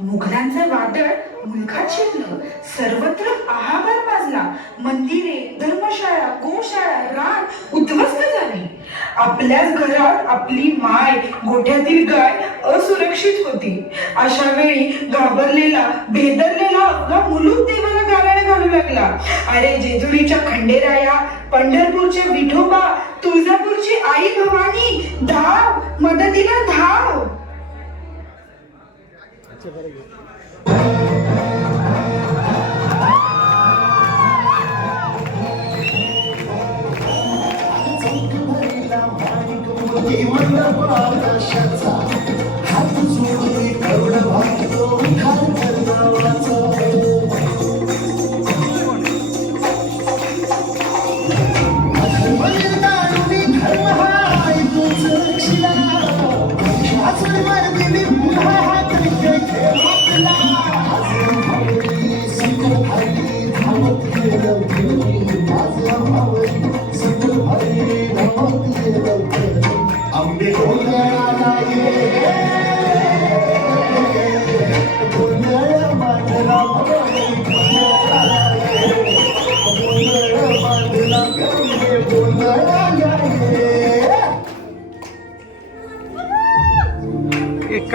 मुघलांचं वादळ मुलखात शिरलं. सर्वत्र हाहाकार माजला. मंदिरे, धर्मशाळा, गोशाळा, रान उद्ध्वस्त झाली. आपल्याच घरात आपली माय, गोठ्यातील गाय असुरक्षित होती. अशा वेळी घाबरलेला, भेदरलेला आपला मुलूक देवाला गाराणे घालू लागला. अरे जेजुरीच्या खंडेराया, पंढरपूरचे विठोबा, तुळजापूरची आई भवानी, धाव, मदतीला धाव.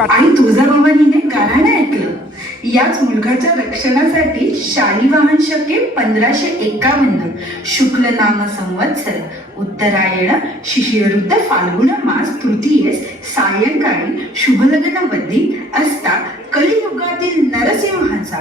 आणि तुळजाभवानीने गाराणं ऐकलं. याच मुलखाच्या रक्षणासाठी शालिवाहन शके 1551 शुक्ल नाम संवत्सर उत्तरायण शिशिरऋतू फाल्गुन मास तृतीयेस सायंकाळी शुभलग्नवती असता कलियुगातील नरसिंहाचा,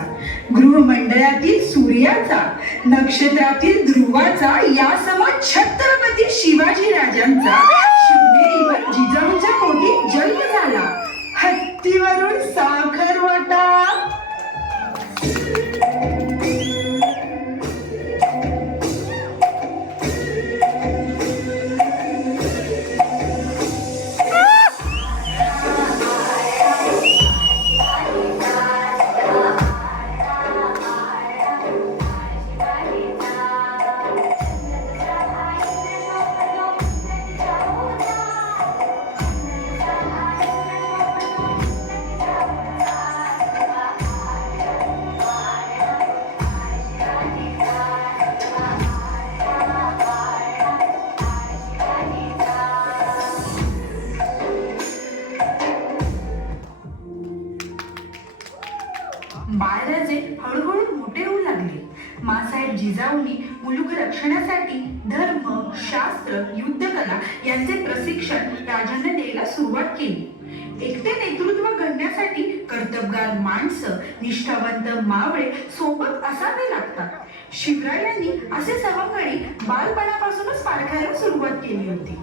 गृहमंडळातील सूर्याचा, नक्षत्रातील ध्रुवाचा यासम छत्रपती शिवाजी राजांचा शिवनेरीवर जिजाऊंच्या पोटी जन्म झाला. हत्तीवरून साखर वाटा. बाळराजे हळूहळू मोठे होऊ लागले. मासाहेब जिजाऊंनी मुलुख रक्षणासाठी धर्म, शास्त्र, युद्धकला यांचे प्रशिक्षण राजांना द्यायला सुरुवात केली. एकटे नेतृत्व करण्यासाठी कर्तबगार माणसं, निष्ठावंत मावळे सोबत असावे लागतात. शिवरायांनी असे सवंगडी बालपणापासूनच पारखायला सुरुवात केली होती.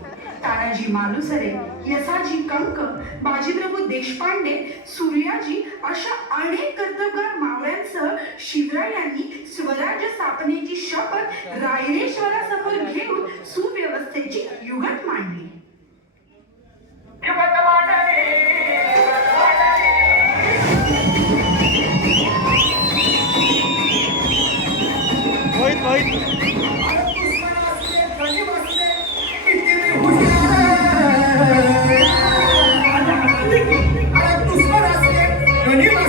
तानाजी मालुसरे, यसाजी कंक, बाजीप्रभू देशपांडे, सूर्याजी अशा अनेक कर्तबगार मावळ्यांसह शिवरायांनी स्वराज्य स्थापनेची शपथ रायरेश्वरासमोर घेऊन सुव्यवस्थेची युगत मांडली. When you